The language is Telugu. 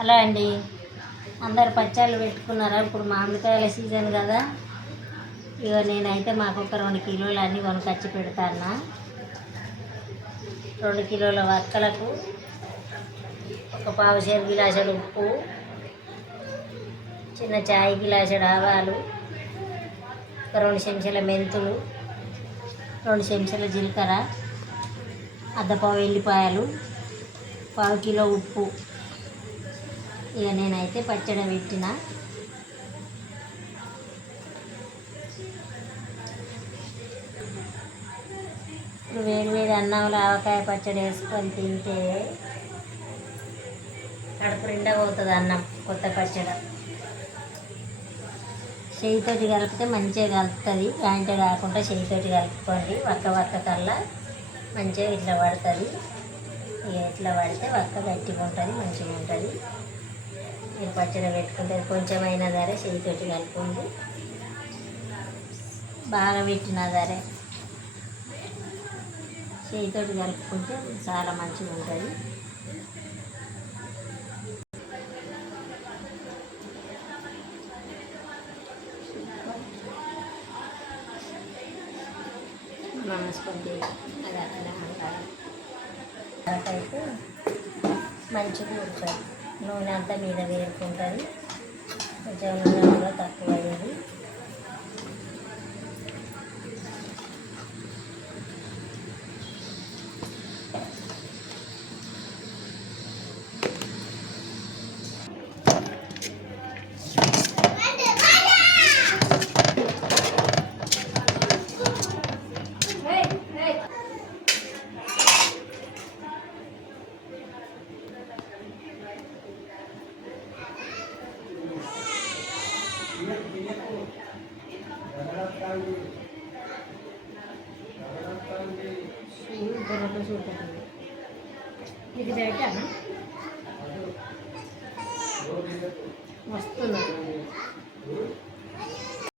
హలో అండి, అందరు పచ్చళ్ళు పెట్టుకున్నారా? ఇప్పుడు మామిడికాయల సీజన్ కదా. ఇక నేనైతే మాకు ఒక 2 కిలోలు అన్నీ కొనుకొచ్చి పెడతాను. 2 కిలోల వక్కలకు ఒక పావు సేరు గిలాసుడు ఉప్పు, చిన్న చాయ్ గిలాసుడు ఆవాలు, ఒక 2 చెంచాల మెంతులు, 2 చెంచాల జీలకర్ర, అర్ధపావు ఎల్లిపాయలు, పావు కిలో ఉప్పు. ఇక నేనైతే పచ్చడి పెట్టిన. ఇప్పుడు వేడి అన్నంలో ఆవకాయ పచ్చడి వేసుకొని తింటే కడుపు నిండా పోతుంది అన్నం. కొత్త పచ్చడి చేయితోటి కలిపితే మంచిగా కలుపుతుంది. గాంటే కాకుండా చేయితోటి కలుపుకోండి. వక్క కల్లా మంచిగా ఇట్లా పడుతుంది. ఇక ఇట్లా పడితే వక్క గట్టిగా ఉంటుంది, మంచిగా ఉంటుంది. మీరు పచ్చడి పెట్టుకుంటే కొంచెమైనా సరే చేయితోటి కలుపుకోండి. బాగా పెట్టినా సరే చేయితోటి కలుపుకుంటే చాలా మంచిగా ఉంటుంది. మనసుకుంటే అది అట్లా అంటారు. అయితే మంచిగా ఉంటుంది. నూనె అంతా మీద వేరుకుంటుంది. కొంచెం నూనె కూడా తక్కువ అయ్యేది. బుర్రలో చూపుతుంది. ఇది పెట్టాను వస్తున్నా.